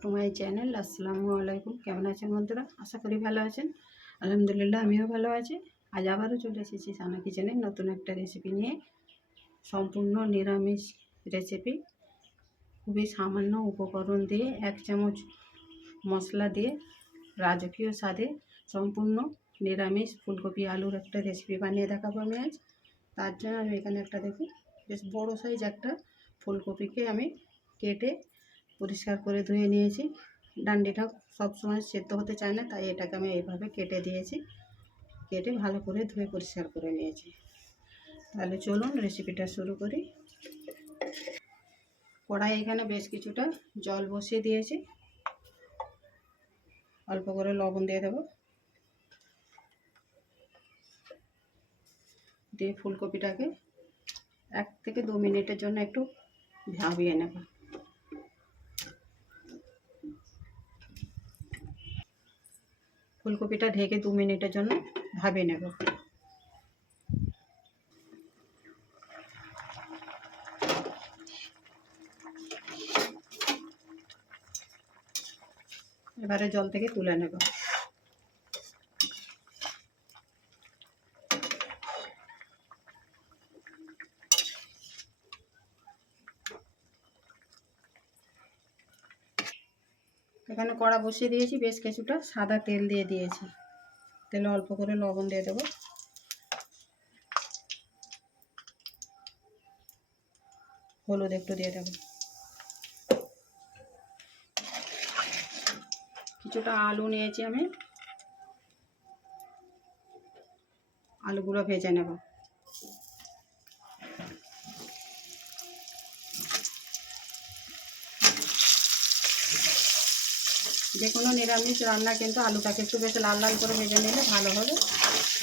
To my channel আসসালামু আলাইকুম কেমন আছেন বন্ধুরা? আশা করি ভালো আছেন। আলহামদুলিল্লাহ, আমিও ভালো আছি। আজ আবারও চলে এসেছি সানা কিচেনের নতুন একটা রেসিপি নিয়ে। সম্পূর্ণ নিরামিষ রেসিপি খুবই সামান্য উপকরণ দিয়ে, এক চামচ মশলা দিয়ে, রাজকীয় স্বাদে সম্পূর্ণ নিরামিষ ফুলকপি আলুর একটা রেসিপি বানিয়ে দেখাবো আমি আজ। তার জন্য আমি এখানে একটা দেখি বেশ বড়ো সাইজ একটা ফুলকপিকে আমি কেটে পরিষ্কার করে ধুয়ে নিয়েছি। ডান্ডিটা সবসময় সেদ্ধ হতে চায় না, তাই এটাকে আমি এইভাবে কেটে দিয়েছি। কেটে ভালো করে ধুয়ে পরিষ্কার করে নিয়েছি। তাহলে চলুন রেসিপিটা শুরু করি। কড়াই এখানে বেশ কিছুটা জল বসিয়ে দিয়েছি। অল্প করে লবণ দিয়ে দেবো। দিয়ে ফুলকপিটাকে এক থেকে দু মিনিটের জন্য একটু ভাবিয়ে নেব। ফুলকপিটা ঢেকে দু মিনিটের জন্য ভাবে নেব। এবারে জল থেকে তুলে নেব। এখানে কড়া বসিয়ে দিয়েছি, বেশ কিছুটা সাদা তেল দিয়ে দিয়েছি। তেলে অল্প করে লবণ দিয়ে দেবো। হলুদ একটু দিয়ে দেবো। কিছুটা আলু নিয়েছি আমি। আলুগুলো ভেজে নেব। যে কোনো নিরামিষ রান্না কিন্তু আলুটাকে একটু বেশ লাল লাল করে ভেজে নিলে ভালো হবে।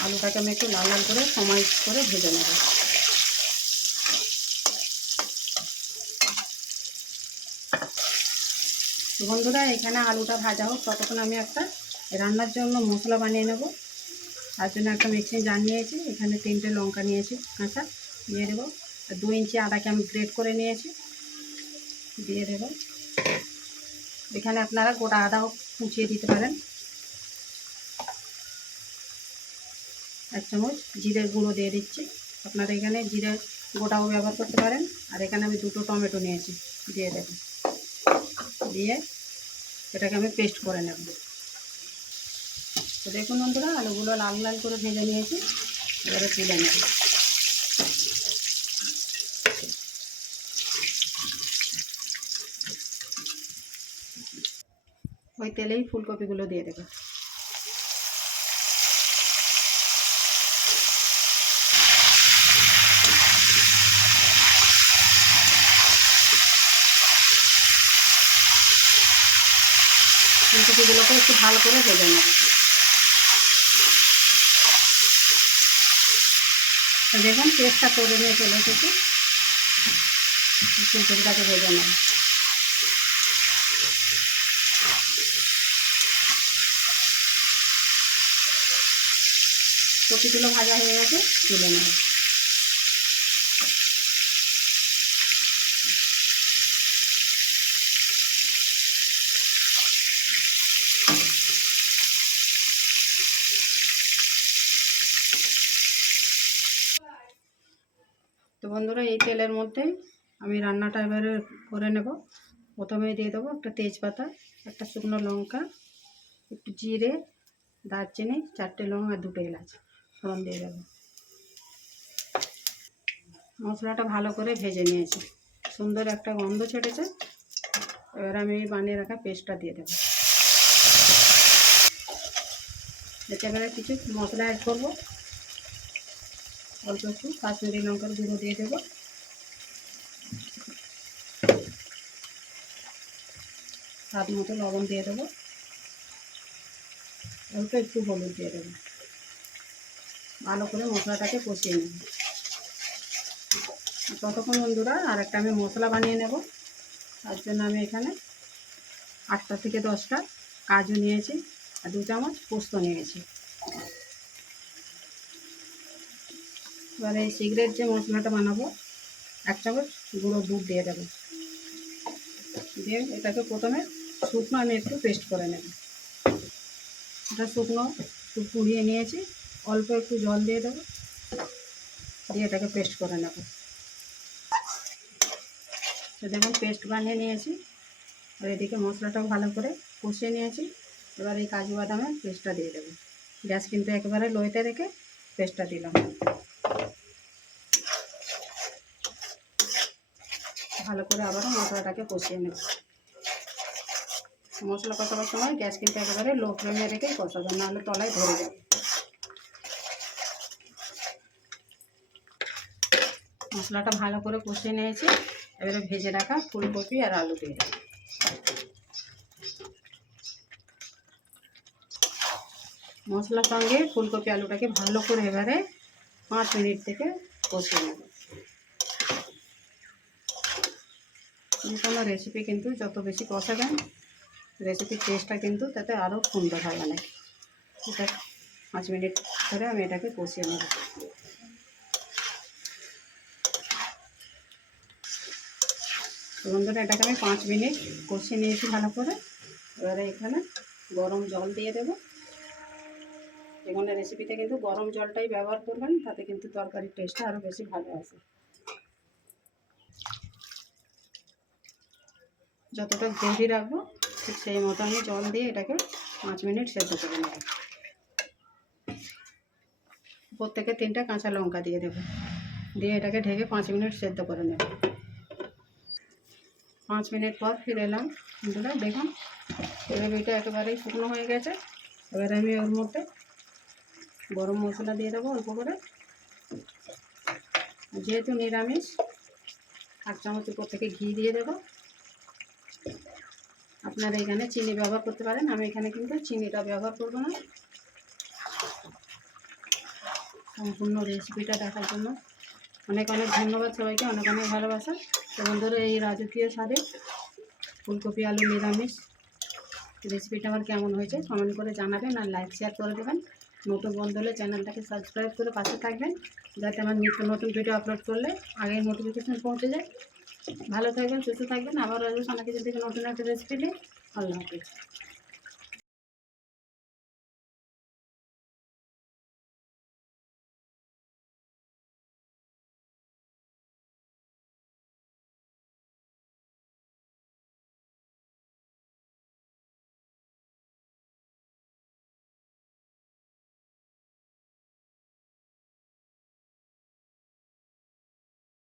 আলুটাকে আমি একটু লাল লাল করে সময় করে ভেজে নেব। বন্ধুরা, এখানে আলুটা ভাজা হোক, ততক্ষণ আমি একটা রান্নার জন্য মশলা বানিয়ে নেব। তার জন্য একটা মিক্সিং জার নিয়েছি, এখানে তিনটে লঙ্কা নিয়েছি, কাঁচা দিয়ে দেবো। আর দু ইঞ্চি আদাকে আমি গ্রেট করে নিয়েছি, দিয়ে দেবো। এখানে আপনারা গোটা আদাও কুচিয়ে দিতে পারেন। এক চামচ জিরের গুঁড়ো দিয়ে দিচ্ছি। আপনারা এখানে জিরে গোটাও ব্যবহার করতে পারেন। আর এখানে আমি দুটো টমেটো নিয়েছি, দিয়ে দেব। দিয়ে এটাকে আমি পেস্ট করে নেব। তো দেখুন বন্ধুরা, আলুগুলো লাল লাল করে ভেজে নিয়েছি। এবারে তুলে নেব। ওই তেলেই ফুলকপিগুলো দিয়ে দেবে। ফুলকপিগুলোকে একটু ভালো করে ভেজে নেবে। দেখুন পেস্টটা করে নিয়ে চলে এসেছি। ফুলকপিটাকে ভেজে নেবে। কপিগুলো ভাজা হয়ে গেছে, তুলে নেব। তো বন্ধুরা, এই তেলের মধ্যে আমি রান্নাটা এবারে করে নেব। প্রথমে দিয়ে দেবো একটা তেজপাতা, একটা শুকনো লঙ্কা, একটু জিরে, দারচিনি, চারটে লং আর দুটো এলাচ। ফোড়ন দিয়ে দেবো। মশলাটা ভালো করে ভেজে নিয়েছি। সুন্দর একটা গন্ধ ছেড়েছে। এবার আমি বানিয়ে রাখা পেস্টটা দিয়ে দেবো। এতে এবারে কিছু মশলা অ্যাড করব। অল্প একটু কাশ্মীরি লঙ্কার গুঁড়ো দিয়ে দেবো। স্বাদ মতো লবণ দিয়ে দেবো। অল্প একটু হলুদ দিয়ে দেবো। ভালো করে মশলাটাকে কষিয়ে নেব। ততক্ষণ বন্ধুরা আর একটা আমি মশলা বানিয়ে নেব। তার জন্য আমি এখানে আটটা থেকে দশটা কাজু নিয়েছি আর দু চামচ পোস্ত নিয়েছি। এবার এই সিগারেট যে মশলাটা বানাবো, এক চামচ গুঁড়ো দুধ দিয়ে দেবো। দিয়ে এটাকে প্রথমে শুকনো আমি একটু পেস্ট করে নেব। এটা শুকনো একটু পুড়িয়ে নিয়েছি। অল্প একটু জল দিয়ে দেবো। দিয়ে এটাকে পেস্ট করে নেব। তো দেখুন পেস্ট বানিয়ে নিয়েছি। আর এদিকে মশলাটাও ভালো করে কষিয়ে নিয়েছি। এবার এই কাজু বাদামের পেস্টটা দিয়ে দেবো। গ্যাস কিন্তু একেবারে লোয়েতে রেখে পেস্টটা দিলাম। ভালো করে আবারও মশলাটাকে কষিয়ে নেব। মশলা কষাবার সময় গ্যাস কিন্তু একেবারে লো ফ্লেমে রেখেই কষাবেন নাহলে তলায় ধরে যাবে। মশলাটা ভালো করে কষিয়ে নিয়েছি। এবারে ভেজে রাখা ফুলকপি আর আলু দিয়ে মশলার সঙ্গে ফুলকপি আলুটাকে ভালো করে এবারে পাঁচ মিনিট থেকে কষিয়ে নেব। যে কোনো রেসিপি কিন্তু যত বেশি কষাবেন রেসিপির টেস্টটা কিন্তু তাতে আরও সুন্দর হয় অনেক এটা পাঁচ মিনিট ধরে আমি এটাকে কষিয়ে নেব। তো এটাকে আমি পাঁচ মিনিট কষিয়ে নিয়েছি ভালো করে। এবারে এখানে গরম জল দিয়ে দেবো। যেখানে রেসিপিতে কিন্তু গরম জলটাই ব্যবহার করবেন, তাতে কিন্তু তরকারির টেস্টটা আরও বেশি ভালো আসে। যতটা গ্রেভি রাখব, ঠিক সেই মতো আমি জল দিয়ে এটাকে পাঁচ মিনিট সেদ্ধ করে নেব। উপর থেকে তিনটা কাঁচা লঙ্কা দিয়ে দেবো। দিয়ে এটাকে ঢেকে পাঁচ মিনিট সেদ্ধ করে নেব। পাঁচ মিনিট পর ফিরে এলাম। বন্ধুরা, দেখুন গ্রেভিটা একেবারেই শুকনো হয়ে গেছে। এবারে আমি ওর মধ্যে গরম মশলা দিয়ে দেবো অল্প করে। যেহেতু নিরামিষ, এক চামচ উপর থেকে ঘি দিয়ে দেবো। আপনারা এখানে চিনি ব্যবহার করতে পারেন। আমি এখানে কিন্তু চিনিটা ব্যবহার করব না। সম্পূর্ণ রেসিপিটা দেখার জন্য। অনেক অনেক ধন্যবাদ সবাইকে, অনেক অনেক ভালোবাসা। তো বন্ধুরা, এই রাজকীয় স্বাদে ফুলকপি, আলু, নিরামিষ রেসিপিটা আমার কেমন হয়েছে কমেন্ট করে জানাবেন আর লাইক শেয়ার করে দেবেন। নতুন বন্ধু হলে চ্যানেলটাকে সাবস্ক্রাইব করে পাশে থাকবেন, যাতে আমার নিত্য নতুন ভিডিও আপলোড করলে আগে নোটিফিকেশান পৌঁছে যায়। ভালো থাকবেন, সুস্থ থাকবেন, আবার আসব সানা কিছু থেকে নতুন একটা রেসিপি নিয়ে। আল্লাহ হাফিজ।